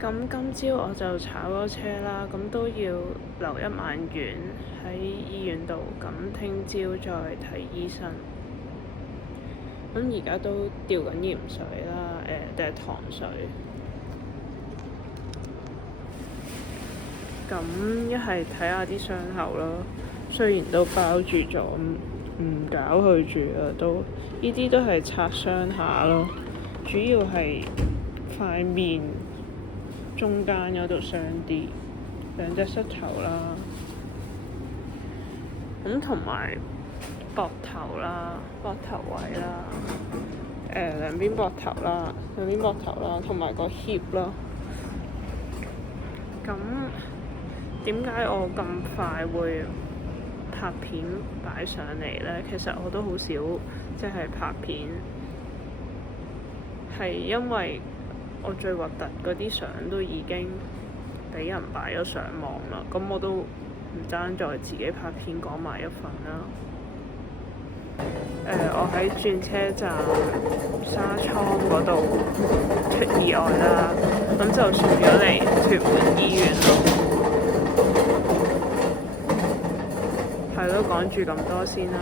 咁今朝我就炒咗車啦，咁都要留一晚院喺醫院度，咁聽朝再睇醫生。咁而家都吊緊鹽水啦，定係糖水。咁一係睇下啲傷口咯，雖然都包住咗，唔搞佢住啊，都呢啲都係擦傷下咯，主要係塊面中間嗰度傷啲，兩隻膝頭啦，咁同埋膊頭啦，膊頭位啦，兩邊膊頭啦，同埋個 hip 咯。咁點解我咁快會拍片擺上嚟呢？其實我都好少即係拍片，係因為我最核突嗰啲相都已經俾人擺咗上網啦，咁我都唔爭再自己拍片講埋一份啦。我喺轉車站沙倉嗰度出意外啦，咁就送咗嚟屯門醫院咯。係咯，講住咁多先啦。